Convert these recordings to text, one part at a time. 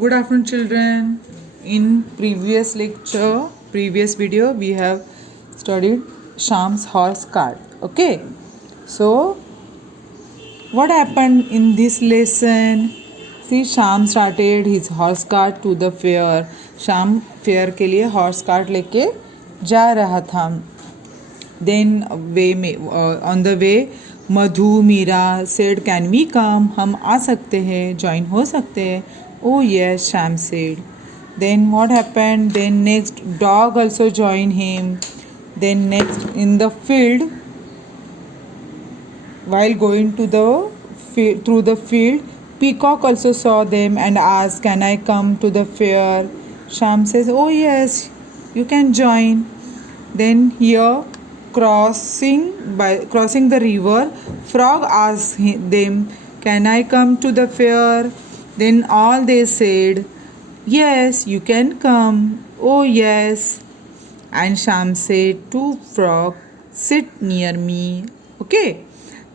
Good afternoon, children. In previous video, we have studied Sham's horse cart. Okay, so what happened in this lesson? See, Sham started his horse cart to the fair. Sham fair के लिए horse cart लेके जा रहा था. Then on the way, Madhu Meera said, "Can we come? हम आ सकते हैं, join हो सकते हैं." Oh yes, Sham said. Then what happened? Then next dog also joined him. Then next in the field, while going to the through the field, Peacock also saw them and asked, "Can I come to the fair?" Sham says, "Oh yes, you can join." Then here, crossing the river, Frog asked them, "Can I come to the fair?" Then all they said, "Yes, you can come." "Oh yes." And Sham said to Frog, "Sit near me." Okay.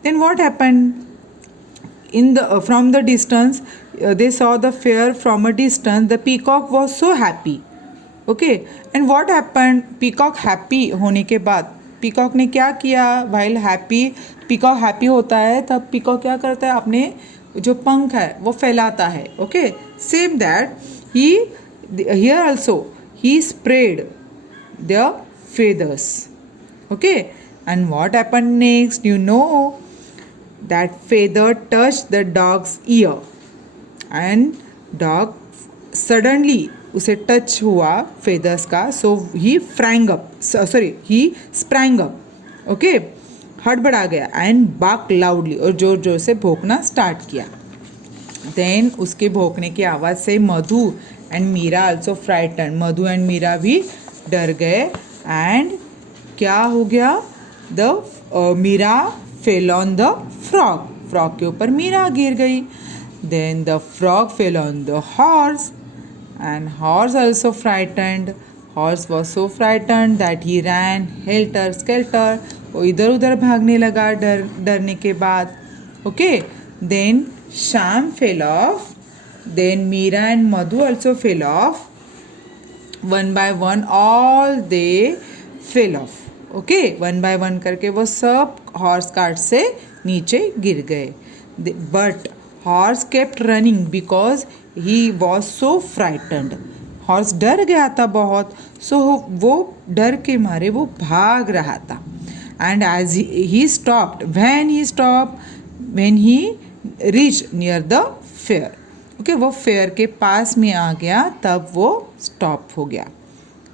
Then what happened? From the distance, they saw the fair from a distance. The peacock was so happy. Okay. And what happened? Peacock happy होने के बाद peacock ने क्या किया? while happy, peacock happy होता है तब peacock क्या करता है? अपने जो पंख है वो फैलाता है. Okay. Same that he here also he spread the feathers. Okay. And what happened next? You know that feather touched the dog's ear and dog suddenly उसे टच हुआ फेदर्स का. सो ही स्प्रैंग अप. ओके. हड़बड़ा गया and बाक loudly और जोर जोर से भौंकना स्टार्ट किया. देन उसके भौंकने की आवाज़ से Madhu and Meera also frighten. Madhu and Meera भी डर गए. एंड क्या हो गया? Meera fell on the frog. Frog के ऊपर मीरा गिर गई. Then the frog fell on the horse and horse also frightened. Horse was so frightened that he ran helter skelter. वो इधर उधर भागने लगा डरने के बाद. Okay. Then Sham fell off. Then Meera and Madhu also fell off. One by one all they fell off. Okay. One by one करके वो सब horse cart से नीचे गिर गए. But horse kept running because he was so frightened. Horse डर गया था बहुत. सो वो डर के मारे वो भाग रहा था. And as he stopped when he reach near the fair. Okay. वो फेयर के पास में आ गया तब वो स्टॉप हो गया.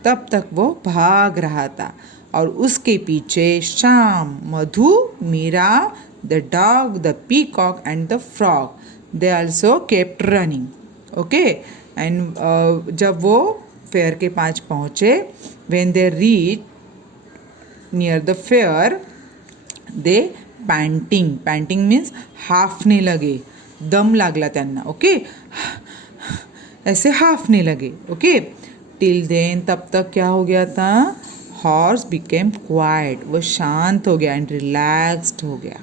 तब तक वो भाग रहा था और उसके पीछे Shyam, Madhu, Meera, the dog, the peacock and the frog, they also kept running. Okay. And जब वो फेयर के पास पहुँचे, when they reach near the fair, they panting means हाफने लगे. दम लागला त्यांना. ओके. ऐसे हाफने लगे. ओके. टिल देन तब तक क्या हो गया था? Horse became quite. वो शांत हो गया एंड रिलैक्स्ड हो गया.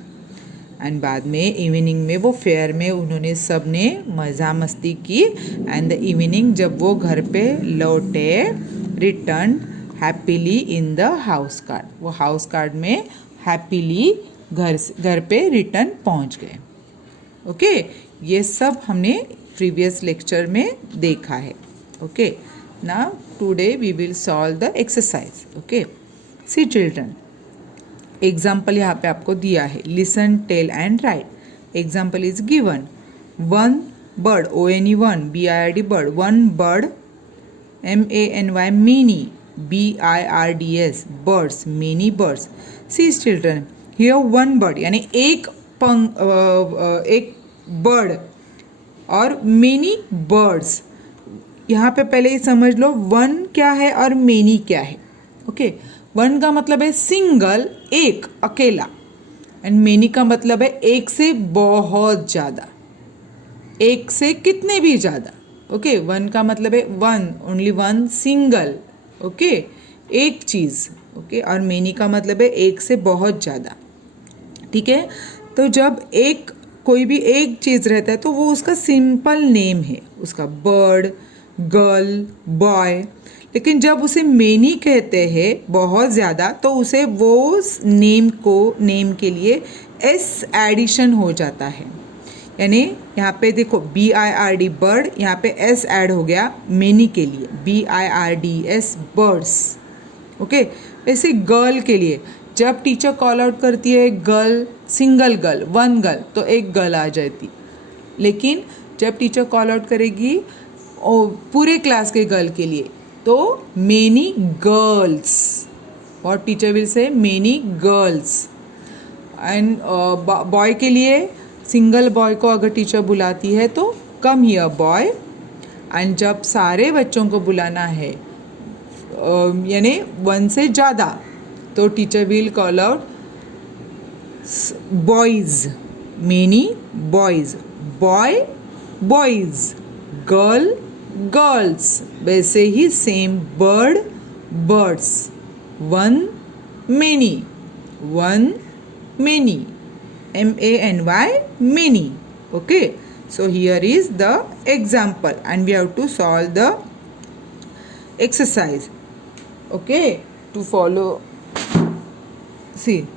एंड बाद में इवनिंग में वो फेयर में उन्होंने सब ने मज़ा मस्ती की. एंड द इवनिंग जब वो घर पे लौटे, return happily in the house card. वो हाउस कार्ड में हैप्पीली घर पे रिटर्न पहुंच गए. ओके. ये सब हमने प्रीवियस लेक्चर में देखा है. Okay. Now today we will solve the exercise. Okay. See children, example यहाँ पे आपको दिया है. Listen, tell and write. Example is given. One bird, ONE, BIRD bird. One bird, MANY, many, BIRDS birds, many birds. See children, here one bird यानी एक bird और many birds. यहाँ पे पहले ही समझ लो वन क्या है और मेनी क्या है. ओके. वन का मतलब है सिंगल, एक, अकेला. एंड मेनी का मतलब है एक से बहुत ज़्यादा, एक से कितने भी ज़्यादा. ओके. वन का मतलब है one, only one, single. Okay. एक चीज़. ओके. और मेनी का मतलब है एक से बहुत ज़्यादा. ठीक है. तो जब एक कोई भी एक चीज़ रहता है तो वो उसका सिंपल नेम है, उसका बर्ड, गर्ल, बॉय। लेकिन जब उसे मेनी कहते हैं बहुत ज़्यादा, तो उसे वो नेम के लिए एस एडिशन हो जाता है। यानी यहाँ पे देखो BIRD बर्ड, यहाँ पे एस ऐड हो गया मेनी के लिए, BIRDS बर्ड्स। ओके, वैसे गर्ल के लिए जब टीचर कॉल आउट करती है girl, single girl, one girl, तो एक गर्ल आ जाती। लेकिन जब टीचर कॉल आउट करेगी पूरे क्लास के गर्ल के लिए तो many girls, what teacher will say, many girls. And boy के लिए सिंगल बॉय को अगर टीचर बुलाती है तो कम हियर बॉय। एंड जब सारे बच्चों को बुलाना है यानी वन से ज़्यादा, तो teacher will call out boys, many boys, boy boys, girl girls. वैसे ही same bird birds, one many, one many, MANY many. Okay, so here is the example and we have to solve the exercise. Okay, to follow, see,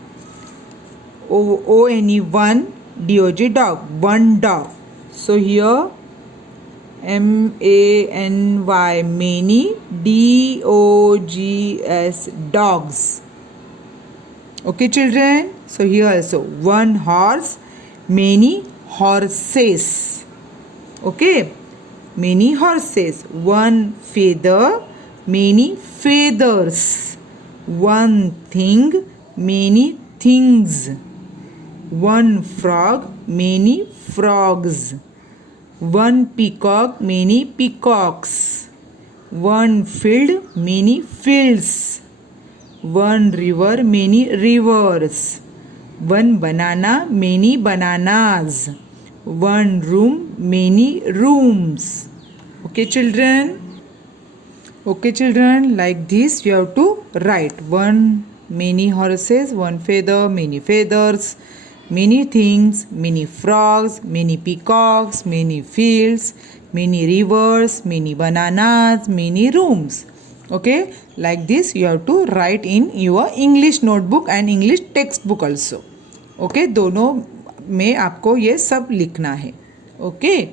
ONE one, DOG dog, one dog. So here MANY many, DOGS dogs. Okay children, so here also one horse, many horses. Okay, many horses. One feather, many feathers. One thing, many things. One frog, many frogs. One peacock, many peacocks. One field, many fields. One river, many rivers. One banana, many bananas. One room, many rooms. Okay children? Okay children, like this you have to write. One many horses, one feather, many feathers, many things, many frogs, many peacocks, many fields, many rivers, many bananas, many rooms. Okay, like this you have to write in your English notebook and English textbook also. Okay, दोनों में आपको ये सब लिखना है. Okay.